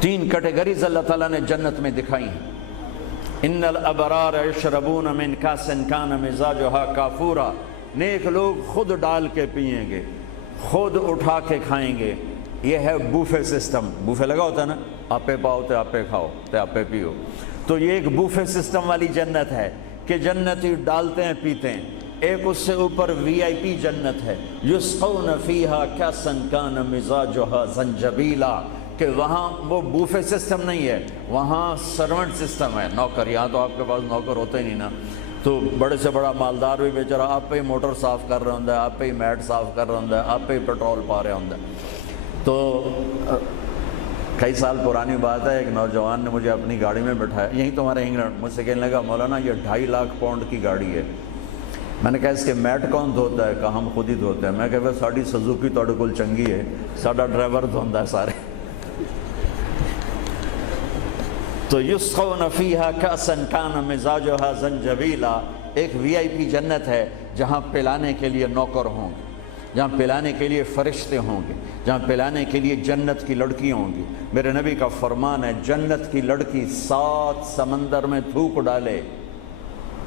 تین کیٹیگریز اللہ تعالیٰ نے جنت میں دکھائی ہیں۔ ان الابرار یشربون من کاس کان مزاجھا کافورا، نیک لوگ خود ڈال کے پئیں گے، خود اٹھا کے کھائیں گے۔ یہ ہے بوفے سسٹم، بوفے لگا ہوتا ہے نا، آپے پاؤ تے آپے کھاؤ تے آپے پیو، تو یہ ایک بوفے سسٹم والی جنت ہے کہ جنتی ڈالتے ہیں پیتے ہیں۔ ایک اس سے اوپر وی آئی پی جنت ہے، یسقون فیہا کاسا کان مزاجھا زنجبیلا، کہ وہاں وہ بوفے سسٹم نہیں ہے، وہاں سرونٹ سسٹم ہے، نوکر۔ یہاں تو آپ کے پاس نوکر ہوتے ہی نہیں نا، تو بڑے سے بڑا مالدار بھی بیچارہ آپ پہ ہی موٹر صاف کر رہا ہوندا ہے، آپ پہ ہی میٹ صاف کر رہا ہوندا ہے، آپ پہ ہی پیٹرول پا رہا ہوندا ہے۔ تو کئی سال پرانی بات ہے، ایک نوجوان نے مجھے اپنی گاڑی میں بٹھایا، یہیں تمہارے انگلینڈ، مجھ سے کہنے لگا مولانا یہ 2.5 لاکھ پاؤنڈ کی گاڑی ہے۔ میں نے کہا اس کے میٹ کون دھوتا ہے؟ کہا ہم خود ہی دھوتے ہیں۔ میں کہا ساڑی سزوکی تہاڈے کول چنگی ہے، ساڈا ڈرائیور دھوندا ہے سارے۔ تو یسقون فیہا کاسا کان مزاجھا زنجبیلا، ایک وی آئی پی جنت ہے جہاں پلانے کے لیے نوکر ہوں گے، جہاں پلانے کے لیے فرشتے ہوں گے، جہاں پلانے کے لیے جنت کی لڑکی ہوں گی۔ میرے نبی کا فرمان ہے جنت کی لڑکی 7 سمندر میں تھوک ڈالے۔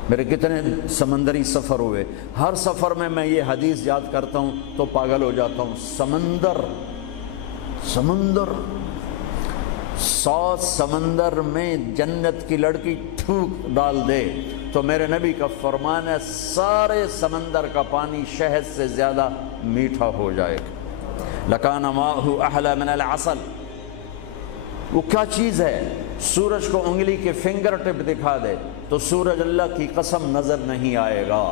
میرے کتنے سمندری سفر ہوئے، ہر سفر میں میں یہ حدیث یاد کرتا ہوں تو پاگل ہو جاتا ہوں۔ سمندر 100 سمندر میں جنت کی لڑکی تھوک ڈال دے تو میرے نبی کا فرمان ہے سارے سمندر کا پانی شہد سے زیادہ میٹھا ہو جائے گا۔ لکان ماؤہ احلی من العسل۔ وہ کیا چیز ہے؟ سورج کو انگلی کے فنگر ٹپ دکھا دے تو سورج اللہ کی قسم نظر نہیں آئے گا،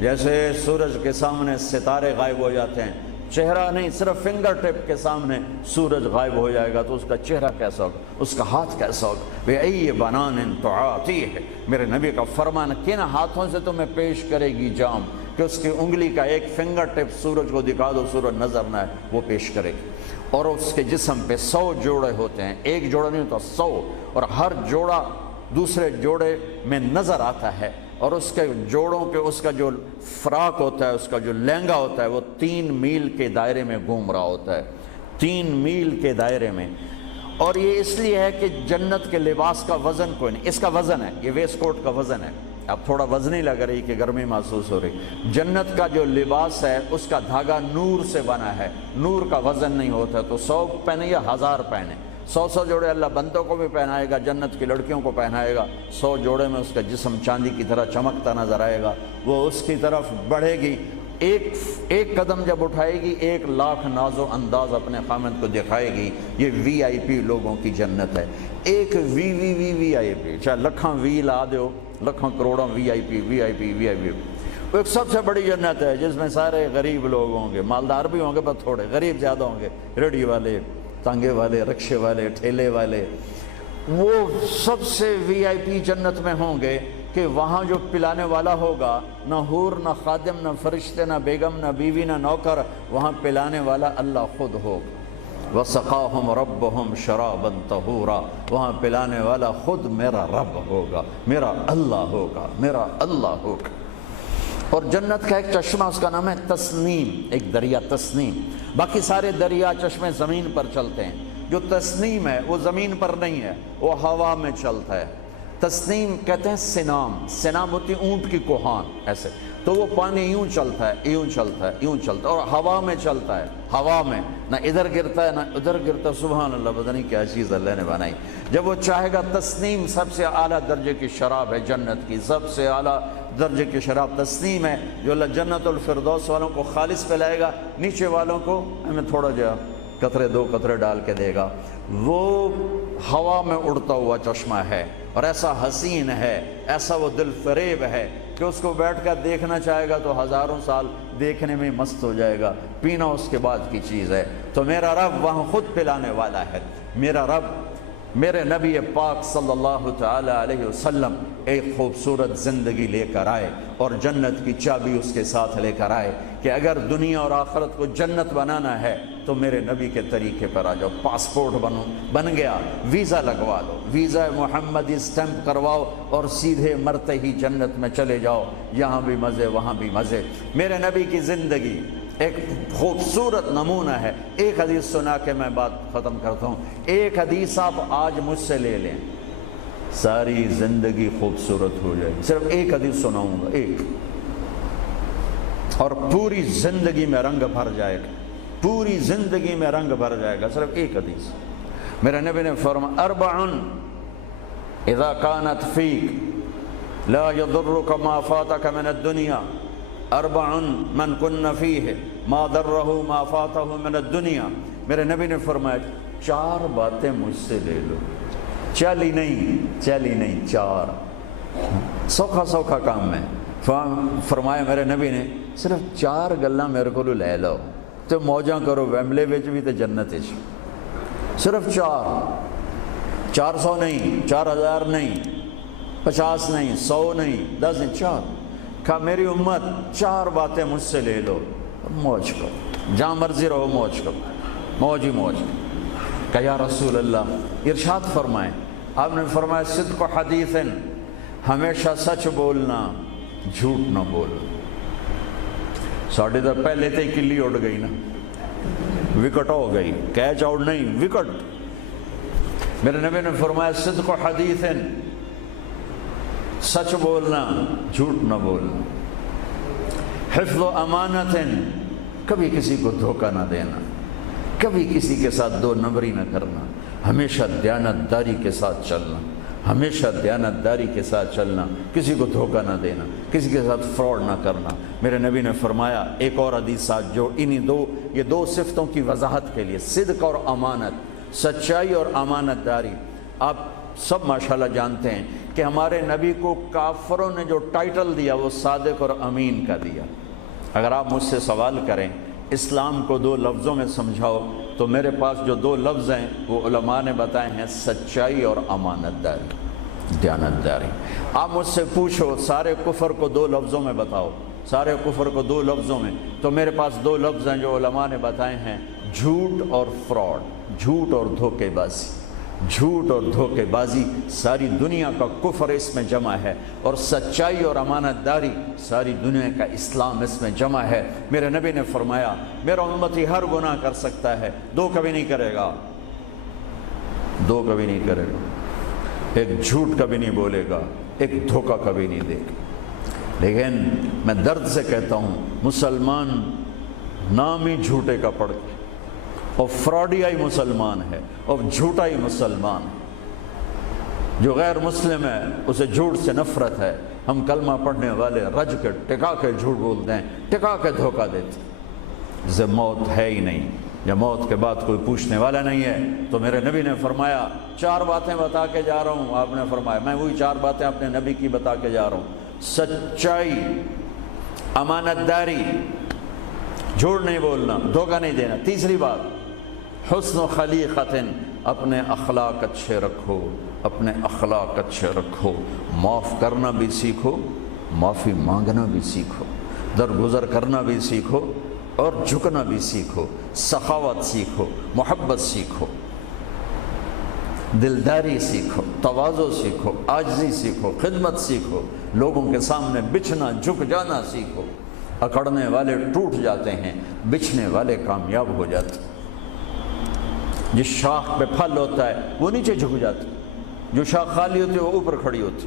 جیسے سورج کے سامنے ستارے غائب ہو جاتے ہیں، چہرہ نہیں، صرف فنگر ٹپ کے سامنے سورج غائب ہو جائے گا تو اس کا چہرہ کیسا ہوگا، اس کا ہاتھ کیسا ہوگا؟ بِأَيِّ بَنَانٍ تُعَاطِيهِ۔ میرے نبی کا فرمان، کن ہاتھوں سے تمہیں پیش کرے گی جام کہ اس کی انگلی کا ایک فنگر ٹپ سورج کو دکھا دو، سورج نظر نہ آئے، وہ پیش کرے گی۔ اور اس کے جسم پہ 100 جوڑے ہوتے ہیں، ایک جوڑا نہیں ہوتا، 100، اور ہر جوڑا دوسرے جوڑے میں نظر آتا ہے، اور اس کے جوڑوں کے اس کا جو فراق ہوتا ہے، اس کا جو لہنگا ہوتا ہے، وہ 3 میل کے دائرے میں گھوم رہا ہوتا ہے، 3 میل کے دائرے میں۔ اور یہ اس لیے ہے کہ جنت کے لباس کا وزن کوئی نہیں، اس کا وزن ہے، یہ ویسٹ کوٹ کا وزن ہے، اب تھوڑا وزنی لگ رہی کہ گرمی محسوس ہو رہی۔ جنت کا جو لباس ہے اس کا دھاگا نور سے بنا ہے، نور کا وزن نہیں ہوتا، تو 100 پہنے یا 1000 پہنے، 100 جوڑے اللہ بندوں کو بھی پہنائے گا، جنت کی لڑکیوں کو پہنائے گا، 100 جوڑے میں اس کا جسم چاندی کی طرح چمکتا نظر آئے گا، وہ اس کی طرف بڑھے گی، ایک قدم جب اٹھائے گی 1 لاکھ ناز و انداز اپنے خامد کو دکھائے گی۔ یہ وی آئی پی لوگوں کی جنت ہے، ایک وی آئی پی، چاہے لکھاں وی لا دیو، لکھاں کروڑوں وی آئی پی۔ وہ ایک سب سے بڑی جنت ہے جس میں سارے غریب لوگ ہوں گے، مالدار بھی ہوں گے پر تھوڑے، غریب زیادہ ہوں گے، ریڑھی والے، تانگے والے، رکشے والے، ٹھیلے والے، وہ سب سے وی آئی پی جنت میں ہوں گے کہ وہاں جو پلانے والا ہوگا، نہ حور، نہ خادم، نہ فرشتے، نہ بیگم، نہ بیوی، نہ نوکر، وہاں پلانے والا اللہ خود ہوگا۔ وَسَقَاهُمْ رَبُّهُمْ شَرَابًا طَهُورًا، وہاں پلانے والا خود میرا رب ہوگا، میرا اللہ ہوگا، میرا اللہ ہوگا۔ اور جنت کا ایک چشمہ، اس کا نام ہے تسنیم، ایک دریا تسنیم۔ باقی سارے دریا چشمے زمین پر چلتے ہیں، جو تسنیم ہے وہ زمین پر نہیں ہے، وہ ہوا میں چلتا ہے۔ تسنیم کہتے ہیں سنام ہوتی اونٹ کی کوہان، ایسے تو وہ پانی یوں چلتا ہے، یوں چلتا ہے، یوں چلتا ہے، اور ہوا میں چلتا ہے، ہوا میں نہ ادھر گرتا ہے نہ ادھر گرتا ہے۔ سبحان اللہ، پتہ نہیں کیا چیز اللہ نے بنائی۔ جب وہ چاہے گا، تسنیم سب سے اعلیٰ درجے کی شراب ہے جنت کی، سب سے اعلیٰ درجے کی شراب تسنیم ہے، جو اللہ جنت الفردوس والوں کو خالص پلائے گا، نیچے والوں کو ہمیں تھوڑا جا قطرے 2 قطرے ڈال کے دے گا۔ وہ ہوا میں اڑتا ہوا چشمہ ہے، اور ایسا حسین ہے، ایسا وہ دل فریب ہے کہ اس کو بیٹھ کر دیکھنا چاہے گا تو ہزاروں سال دیکھنے میں مست ہو جائے گا، پینا اس کے بعد کی چیز ہے۔ تو میرا رب وہاں خود پلانے والا ہے، میرا رب، میرے نبی پاک صلی اللہ تعالی علیہ وسلم ایک خوبصورت زندگی لے کر آئے، اور جنت کی چابی اس کے ساتھ لے کر آئے کہ اگر دنیا اور آخرت کو جنت بنانا ہے تو میرے نبی کے طریقے پر آ جاؤ۔ پاسپورٹ بن گیا، ویزا لگوا لو، ویزا محمدی سٹیمپ کرواؤ اور سیدھے مرتے ہی جنت میں چلے جاؤ، یہاں بھی مزے وہاں بھی مزے۔ میرے نبی کی زندگی ایک خوبصورت نمونہ ہے. ایک حدیث سنا کے میں بات ختم کرتا ہوں. ایک حدیث آپ آج مجھ سے لے لیں، ساری زندگی خوبصورت ہو جائے گی. صرف ایک حدیث سناؤں گا، ایک، اور پوری زندگی میں رنگ بھر جائے گا، پوری زندگی میں رنگ بھر جائے گا. صرف ایک حدیث. میرے نبی نے فرمایا اربع اذا كانت فيك لا يضرك ما فاتك من الدنيا اربع من كن فيه ما ضره ما فاته من الدنيا. میرے نبی نے فرمایا 4 باتیں مجھ سے لے لو. چلی نہیں 4 سوکھا کام ہے. فرمایا میرے نبی نے صرف 4 گلاں میرے کو لے لو تو موجاں کرو ویملے وچ بھی تے جنت وچ. صرف 400 نہیں، 4000 نہیں، 50 نہیں، 100 نہیں، 10 نہیں، 4. کہا میری امت 4 باتیں مجھ سے لے لو، موج کرو، جہاں مرضی رہو موج کرو، موج ہی موج. کہا یا رسول اللہ، ارشاد فرمائیں. آپ نے فرمایا صدق حدیث، ہمیشہ سچ بولنا، جھوٹ نہ بولنا. ساڑھے تو پہلے تے کلی اڑ گئی نا، وکٹ ہو گئی، کیچ آؤٹ نہیں، وکٹ. میرے نبی نے فرمایا صدق حدیث، سچ بولنا، جھوٹ نہ بولنا. حفظ و امانت، کبھی کسی کو دھوکہ نہ دینا، کبھی کسی کے ساتھ 2 نمبری نہ کرنا، ہمیشہ دیانتداری کے ساتھ چلنا، ہمیشہ دیانتداری کے ساتھ چلنا، کسی کو دھوکہ نہ دینا، کسی کے ساتھ فراڈ نہ کرنا. میرے نبی نے فرمایا ایک اور حدیث جو یہ 2 صفتوں کی وضاحت کے لیے، صدق اور امانت، سچائی اور امانت داری. آپ سب ماشاءاللہ جانتے ہیں کہ ہمارے نبی کو کافروں نے جو ٹائٹل دیا وہ صادق اور امین کا دیا. اگر آپ مجھ سے سوال کریں اسلام کو 2 لفظوں میں سمجھاؤ تو میرے پاس جو 2 لفظ ہیں وہ علماء نے بتائے ہیں، سچائی اور امانت داری، دیانتداری. آپ مجھ سے پوچھو سارے کفر کو 2 لفظوں میں بتاؤ، سارے کفر کو 2 لفظوں میں، تو میرے پاس 2 لفظ ہیں جو علماء نے بتائے ہیں، جھوٹ اور فراڈ، جھوٹ اور دھوکے بازی. جھوٹ اور دھوکے بازی ساری دنیا کا کفر اس میں جمع ہے، اور سچائی اور امانت داری ساری دنیا کا اسلام اس میں جمع ہے. میرے نبی نے فرمایا میرا امتی ہر گناہ کر سکتا ہے، 2 کبھی نہیں کرے گا، 2 کبھی نہیں کرے گا. ایک جھوٹ کبھی نہیں بولے گا، ایک دھوکہ کبھی نہیں دے گا. لیکن میں درد سے کہتا ہوں مسلمان نام ہی جھوٹے کا پڑ کے، اور فراڈیائی مسلمان ہے، اور جھوٹائی مسلمان ہے. جو غیر مسلم ہے اسے جھوٹ سے نفرت ہے. ہم کلمہ پڑھنے والے رج کے ٹکا کے جھوٹ بولتے ہیں، ٹکا کے دھوکہ دیتے ہیں. جب موت ہے ہی نہیں، جب موت کے بعد کوئی پوچھنے والا نہیں ہے، تو میرے نبی نے فرمایا 4 باتیں بتا کے جا رہا ہوں. آپ نے فرمایا میں وہی 4 باتیں اپنے نبی کی بتا کے جا رہا ہوں. سچائی، امانت داری، جھوٹ نہیں بولنا، دھوکہ نہیں دینا. تیسری بات حسن و خلیقت، اپنے اخلاق اچھے رکھو، اپنے اخلاق اچھے رکھو. معاف کرنا بھی سیکھو، معافی مانگنا بھی سیکھو، درگزر کرنا بھی سیکھو، اور جھکنا بھی سیکھو. سخاوت سیکھو، محبت سیکھو، دلداری سیکھو، تواضع سیکھو، عاجزی سیکھو، خدمت سیکھو. لوگوں کے سامنے بچھنا، جھک جانا سیکھو. اکڑنے والے ٹوٹ جاتے ہیں، بچھنے والے کامیاب ہو جاتے ہیں. جس شاخ پہ پھل ہوتا ہے وہ نیچے جھک جاتی، جو شاخ خالی ہوتی ہے وہ اوپر کھڑی ہوتی.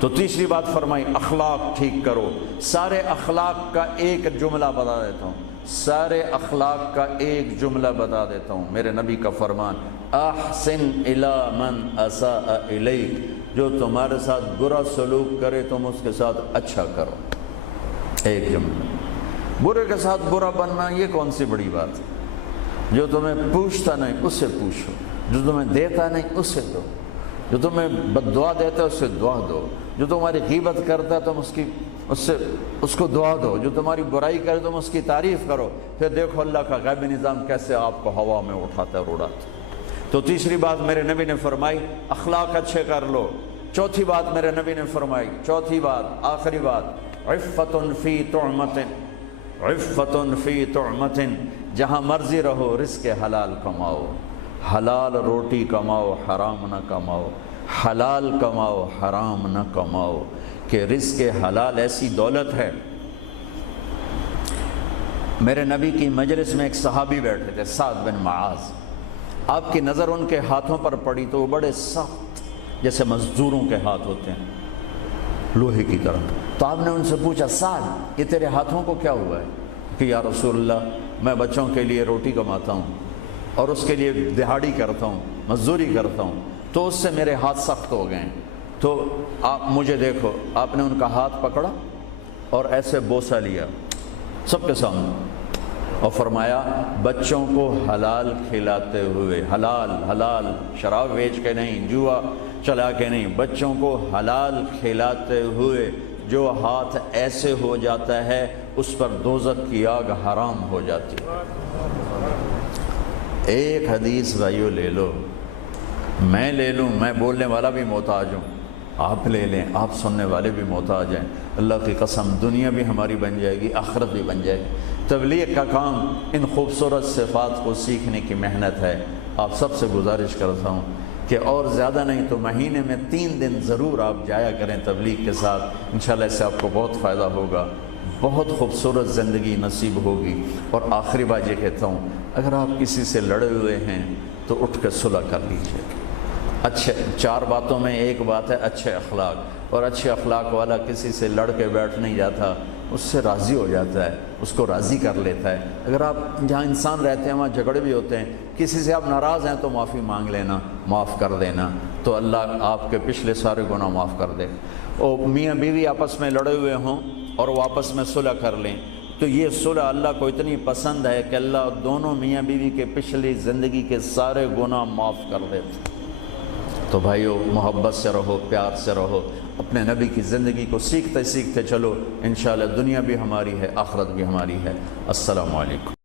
تو تیسری بات فرمائی اخلاق ٹھیک کرو. سارے اخلاق کا ایک جملہ بتا دیتا ہوں، سارے اخلاق کا ایک جملہ بتا دیتا ہوں. میرے نبی کا فرمان احسن الی من اساء الیک، جو تمہارے ساتھ برا سلوک کرے تم اس کے ساتھ اچھا کرو. ایک جملہ. برے کے ساتھ برا بننا یہ کون سی بڑی بات ہے؟ جو تمہیں پوچھتا نہیں اس سے پوچھو، جو تمہیں دیتا نہیں اس سے دو، جو تمہیں بد دعا دیتا ہے اس سے دعا دو، جو تمہاری غیبت کرتا ہے تم اس کو دعا دو، جو تمہاری برائی کرے تم اس کی تعریف کرو. پھر دیکھو اللہ کا غیبی نظام کیسے آپ کو ہوا میں اٹھاتا ہے اور اڑاتا ہے. تو تیسری بات میرے نبی نے فرمائی اخلاق اچھے کر لو. چوتھی بات میرے نبی نے فرمائی، چوتھی بات آخری بات، عفت فی طعمت، عفت فی طعمت، جہاں مرضی رہو رزق حلال کماؤ، حلال روٹی کماؤ، حرام نہ کماؤ، حلال کماؤ، حرام نہ کماؤ. کہ رزق حلال ایسی دولت ہے میرے نبی کی مجلس میں ایک صحابی بیٹھے تھے، سعد بن معاذ۔ آپ کی نظر ان کے ہاتھوں پر پڑی تو وہ بڑے سخت جیسے مزدوروں کے ہاتھ ہوتے ہیں، لوہے کی طرح۔ تو آپ نے ان سے پوچھا، سعد یہ تیرے ہاتھوں کو کیا ہوا ہے؟ کہ یا رسول اللہ میں بچوں کے لیے روٹی کماتا ہوں اور اس کے لیے دہاڑی کرتا ہوں، مزدوری کرتا ہوں، تو اس سے میرے ہاتھ سخت ہو گئے ہیں، تو آپ مجھے دیکھو۔ آپ نے ان کا ہاتھ پکڑا اور ایسے بوسہ لیا سب کے سامنے اور فرمایا بچوں کو حلال کھلاتے ہوئے، حلال حلال، شراب بیچ کے نہیں، جوا چلا کے نہیں، بچوں کو حلال کھلاتے ہوئے جو ہاتھ ایسے ہو جاتا ہے اس پر دوزخ کی آگ حرام ہو جاتی ہے۔ ایک حدیث بھائیو لے لو، میں لے لوں، میں بولنے والا بھی محتاج ہوں، آپ لے لیں، آپ سننے والے بھی محتاج ہیں۔ اللہ کی قسم دنیا بھی ہماری بن جائے گی، آخرت بھی بن جائے گی۔ تبلیغ کا کام ان خوبصورت صفات کو سیکھنے کی محنت ہے۔ آپ سب سے گزارش کرتا ہوں کہ اور زیادہ نہیں تو مہینے میں 3 دن ضرور آپ جایا کریں تبلیغ کے ساتھ، انشاءاللہ اس سے آپ کو بہت فائدہ ہوگا، بہت خوبصورت زندگی نصیب ہوگی۔ اور آخری بات یہ کہتا ہوں، اگر آپ کسی سے لڑے ہوئے ہیں تو اٹھ کے صلح کر لیجیے۔ اچھے 4 باتوں میں ایک بات ہے اچھے اخلاق، اور اچھے اخلاق والا کسی سے لڑ کے بیٹھ نہیں جاتا، اس سے راضی ہو جاتا ہے، اس کو راضی کر لیتا ہے۔ اگر آپ جہاں انسان رہتے ہیں وہاں جھگڑے بھی ہوتے ہیں، کسی سے آپ ناراض ہیں تو معافی مانگ لینا، معاف کر دینا، تو اللہ آپ کے پچھلے سارے گناہ معاف کر دے۔ اور میاں بیوی آپس میں لڑے ہوئے ہوں اور وہ آپس میں صلح کر لیں تو یہ صلح اللہ کو اتنی پسند ہے کہ اللہ دونوں میاں بیوی کے پچھلی زندگی کے سارے گناہ معاف کر دیتے۔ تو بھائیو محبت سے رہو، پیار سے رہو، اپنے نبی کی زندگی کو سیکھتے سیکھتے چلو، انشاءاللہ دنیا بھی ہماری ہے، آخرت بھی ہماری ہے۔ السلام علیکم۔